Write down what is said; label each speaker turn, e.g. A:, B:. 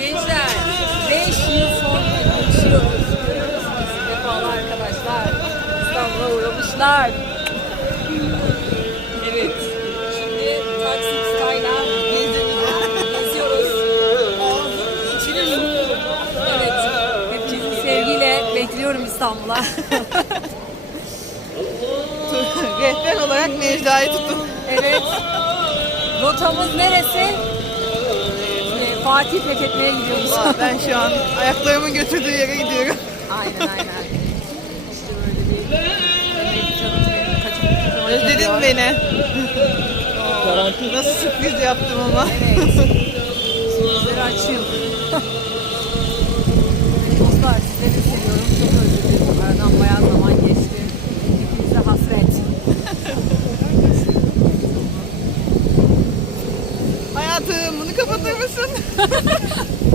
A: Gençler 5 yıl sonra. Görüyorsunuz vefalı arkadaşlar. İstanbul'a uğramışlar. Evet. Şimdi Taksim Sky'la geziyoruz. Evet. Hepinizi sevgiyle bekliyorum İstanbul'a.
B: Rehber olarak Necla'yı tuttum.
A: evet. Rotamız neresi? Fatih fethetmeye gidiyoruz.
B: Ben şu an ayaklarımın götürdüğü yere gidiyorum.
A: Aynen aynen. İşte böyle bir canım benim
B: Özledin beni. Nasıl sürpriz yaptım ama.
A: Evet. Sürprizleri açayım.
B: Hayatım bunu kapatır mısın?